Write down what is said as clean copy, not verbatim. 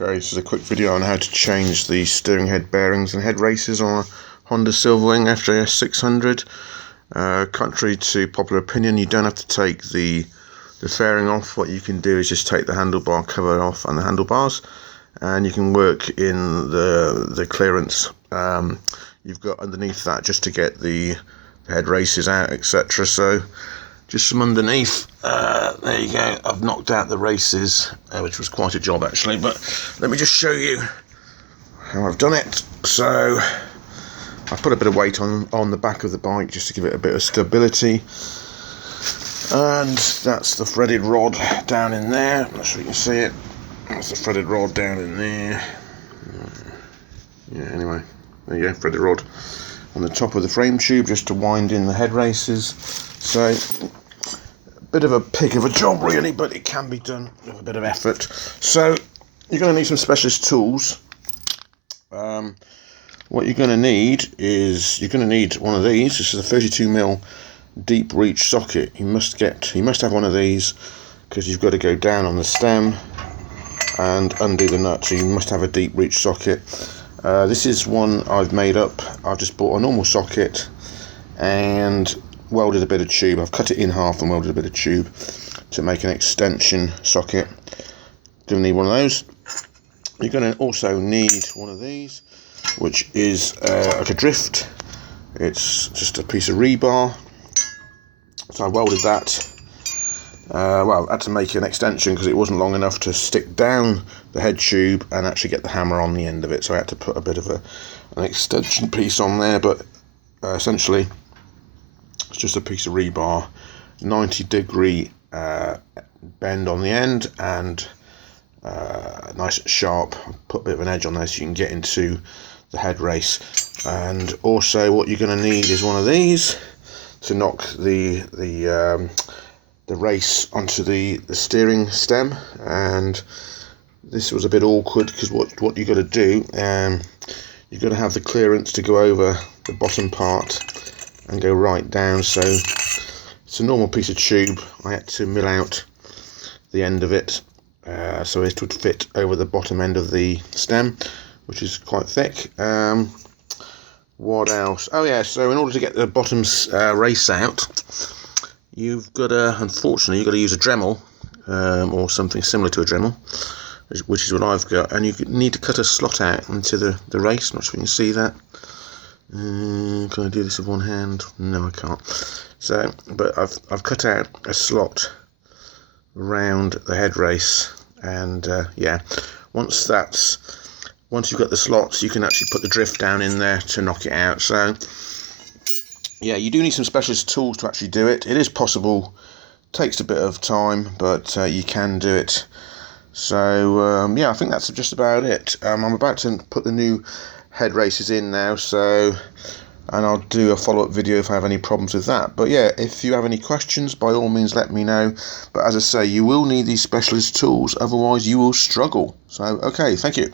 Okay, this is a quick video on how to change the steering head bearings and head races on a Honda Silverwing FJS600. Contrary to popular opinion, you don't have to take the fairing off. What you can do is just take the handlebar cover off and the handlebars, and you can work in the clearance you've got underneath that just to get the head races out, etc. So just from underneath, there you go. I've knocked out the races, which was quite a job actually, but let me just show you how I've done it. So I put a bit of weight on the back of the bike just to give it a bit of stability, and that's the threaded rod down in there. I'm not sure you can see it. That's the threaded rod down in there. Yeah, anyway, there you go, threaded rod on the top of the frame tube just to wind in the head races. So a bit of a pig of a job really, but it can be done with a bit of effort. So you're going to need some specialist tools. What you're going to need is one of these. This is a 32mm deep reach socket. You must have one of these because you've got to go down on the stem and undo the nut. So you must have a deep reach socket. This is one I've made up. I've just bought a normal socket and welded a bit of tube. I've cut it in half and welded a bit of tube to make an extension socket. Going to need one of those. You're going to also need one of these, which is like a drift. It's just a piece of rebar. So I welded that. Well, I had to make an extension because it wasn't long enough to stick down the head tube and actually get the hammer on the end of it. So I had to put a bit of an extension piece on there, but essentially it's just a piece of rebar, 90-degree bend on the end, and nice and sharp. Put a bit of an edge on there so you can get into the head race. And also what you're going to need is one of these to knock the race onto the steering stem. And this was a bit awkward because what you got to do, you've got to have the clearance to go over the bottom part and go right down. So it's a normal piece of tube. I had to mill out the end of it so it would fit over the bottom end of the stem, which is quite thick. What else? Oh yeah, so in order to get the bottom race out, unfortunately you've got to use a dremmel or something similar to a dremmel, which is what I've got, and you need to cut a slot out into the race. I'm not sure you can see that. Can I do this with one hand? No, I can't. So, but I've cut out a slot around the head race, and yeah, once you've got the slots, you can actually put the drift down in there to knock it out. So yeah, you do need some specialist tools to actually do it. It is possible, takes a bit of time, but you can do it. So yeah, I think that's just about it. I'm about to put the new head races in now, and I'll do a follow-up video if I have any problems with that. But yeah, if you have any questions, by all means let me know. But as I say, you will need these specialist tools, otherwise you will struggle. So okay, thank you.